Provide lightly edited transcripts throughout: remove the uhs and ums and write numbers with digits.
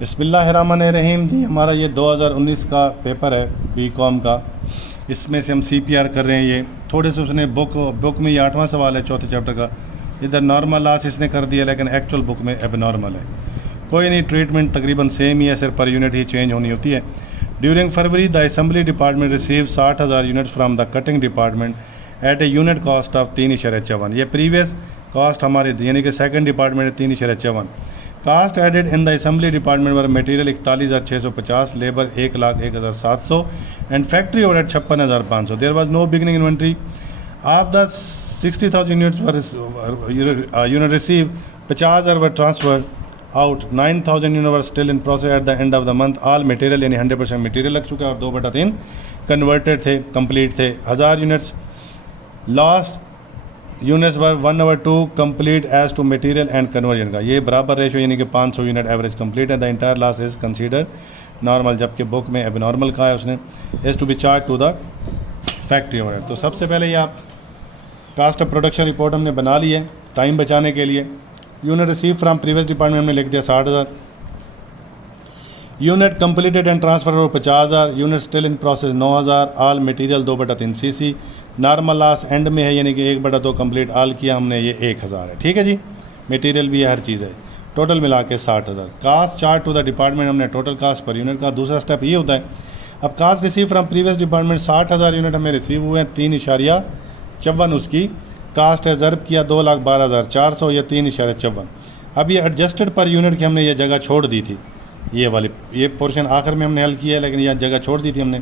बिस्मिल्लाहिर्रहमानिर्रहीम जी। हमारा ये 2019 का पेपर है बीकॉम का। इसमें से हम सीपीआर कर रहे हैं। ये थोड़े से उसने बुक में ये 8वां सवाल है चौथे चैप्टर का। इधर नॉर्मल लॉस इसने कर दिया, लेकिन एक्चुअल बुक में एबनॉर्मल है। कोई नहीं, ट्रीटमेंट तकरीबन सेम ही है, सिर्फ पर यूनिट ही चेंज होनी होती है। During February the assembly department receive 60,000 units from the cutting department at a unit cost of 3.54। ये प्रीवियस कॉस्ट हमारे यानी कि second department 3.54। Cost added in the assembly department were material 41,650, labour 1,01,700 and factory overhead 56,500। There was no beginning inventory of the 60,000 units unit receive 50,000 were transfer out, 9,000 unit were still in process at the end of the month. All material यानी 100% material लग चुका है और 2/3 converted थे, complete थे। 1000 units last units were 1/2 complete as to material and conversion का ये बराबर रेशो यानी कि 500 यूनिट एवरेज कंप्लीट है। The entire loss is considered normal, जबकि बुक में एबनॉर्मल कहा है उसने। Is to be charge to the factory overhead. तो सबसे पहले ये आप कास्ट ऑफ प्रोडक्शन रिपोर्ट हमने बना ली है टाइम बचाने के लिए। Unit receive from previous department हमने लिख दिया 60,000। यूनिट कंप्लीटेड एंड ट्रांसफर हो 50,000। Unit still in process 9,000। All material 2/3 CC. Normal loss and में है यानी कि 1/2 कंप्लीट ऑल किया हमने, ये 1,000 है। ठीक है जी, मटेरियल भी है, हर चीज़ है। टोटल मिला के 60,000। Cost charged to the department हमने टोटल कास्ट पर यूनिट का। दूसरा स्टेप ये होता है, अब cost receive from previous department 60,000 unit हमें रिसीव हुए हैं, 3.54 उसकी कास्ट है। ज़र्ब किया 2,12,400, या 3.54। अब ये एडजस्टेड पर यूनिट की हमने ये जगह छोड़ दी थी, ये पोर्शन आखिर में हमने हल किया है, लेकिन यह जगह छोड़ दी थी हमने।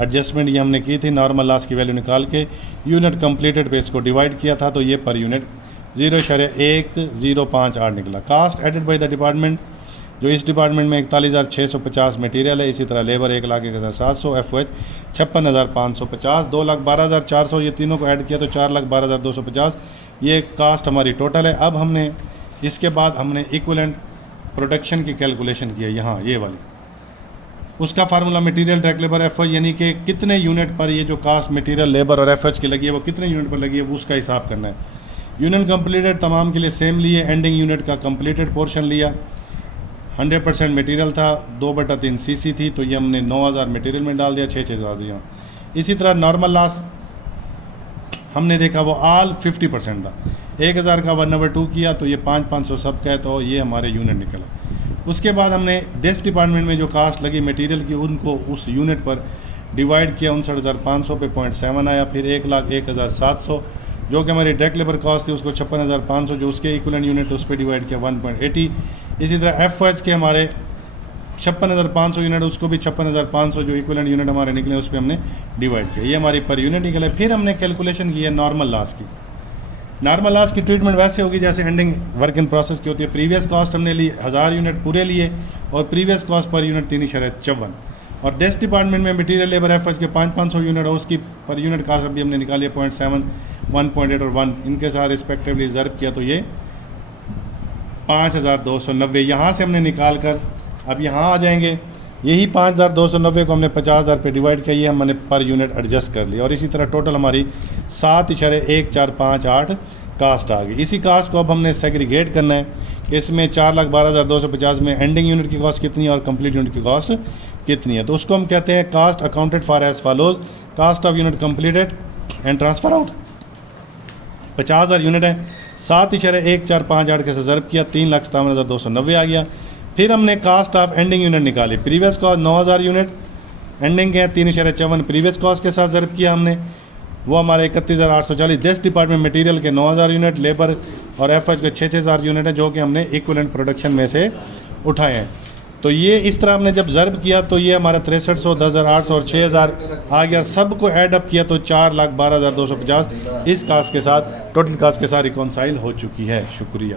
एडजस्टमेंट ये हमने की थी, नॉर्मल लॉस की वैल्यू निकाल के यूनिट कंप्लीटेड पे इसको डिवाइड किया था, तो ये पर यूनिट 0.1058 निकला। Cost added by the department, जो इस डिपार्टमेंट में 41,650 मटेरियल है। इसी तरह लेबर 1,01,700, FOH 56,550, 2,12,400, ये तीनों को ऐड किया तो 4,12,250 ये कास्ट हमारी टोटल है। अब हमने इसके बाद हमने इक्विवेलेंट प्रोडक्शन की कैलकुलेशन की है, यहाँ ये वाली। उसका formula material direct labour FOH यानी कि कितने यूनिट पर ये जो कास्ट मटेरियल लेबर और FOH की लगी है वो कितने यूनिट पर लगी है, वो उसका हिसाब करना है। यूनिट कंप्लीटेड तमाम के लिए सेम लिए। एंडिंग यूनिट का कंप्लीटेड पोर्शन लिया, 100% मटेरियल था, 2/3 सीसी थी, तो ये हमने 9,000 मटेरियल में डाल दिया, 6,000 दिया। इसी तरह नॉर्मल लॉस हमने देखा वो ऑल 50% था, 1,000 का 1/2 किया तो ये 5,500 सब का है, तो ये हमारे यूनिट निकला। उसके बाद हमने दिस डिपार्टमेंट में जो कास्ट लगी मटेरियल की उनको उस यूनिट पर डिवाइड किया, 59,500 पे 0.7 आया। फिर 1,01,700 जो कि हमारी डायरेक्ट लेबर कॉस्ट थी, उसको 56,500 जो उसके इक्विवेलेंट यूनिट उस पर डिवाइड किया 1.80। इसी तरह FOH के हमारे 56,500 यूनिट, उसको भी 56,500 जो इक्विवेलेंट यूनिट हमारे निकले उस पर हमने डिवाइड किया, ये हमारी पर यूनिट निकले। फिर हमने कैलकुलेशन की है नॉर्मल लॉस की। नॉर्मल लॉस की ट्रीटमेंट वैसे होगी जैसे एंडिंग वर्क इन प्रोसेस की होती है। प्रीवियस कॉस्ट हमने ली 1000 यूनिट पूरे लिए और प्रीवियस कॉस्ट पर यूनिट 3.54। और दिस डिपार्टमेंट में मटेरियल लेबर FOH के 5,500 यूनिट और उसकी पर यूनिट कॉस्ट अभी हमने निकाली 0.7, 1.8 और 1 इनके साथ रिस्पेक्टिवली ज़र्ब किया, तो ये 5,290 यहाँ से हमने निकाल कर अब यहाँ आ जाएंगे। यही 5,290 को हमने 50,000 पे डिवाइड किया, ये हमने पर यूनिट एडजस्ट कर लिया। और इसी तरह टोटल हमारी 7.1458 कास्ट आ गई। इसी कास्ट को अब हमने सेग्रीगेट करना है कि इसमें 4,12,250 में एंडिंग यूनिट की कॉस्ट कितनी है और कंप्लीट यूनिट की कॉस्ट कितनी है। तो उसको हम कहते हैं cost accounted for as follows. Cost of unit completed and transfer out 50,000 unit है, 7.1458 के से ज़र्ब किया, 3,57,290 आ गया। फिर हमने कास्ट ऑफ एंडिंग यूनिट निकाली। प्रीवियस कॉस्ट 9,000 यूनिट, एंडिंग के 3.54 प्रीवियस कॉस्ट के साथ ज़र्ब किया हमने, वो हमारे 31,840। दिस डिपार्टमेंट मटेरियल के 9,000 यूनिट, लेबर और FOH के 6,000 यूनिट है जो कि हमने इक्विवेलेंट प्रोडक्शन में से उठाए हैं। तो ये इस तरह हमने जब ज़र्ब किया तो ये हमारा 6300, 10,800 और 6,000 आ गया। सब को ऐड अप किया तो 4,12,250 इस कास्ट के साथ टोटल कास्ट के साथ रिकॉन्साइल हो चुकी है। शुक्रिया।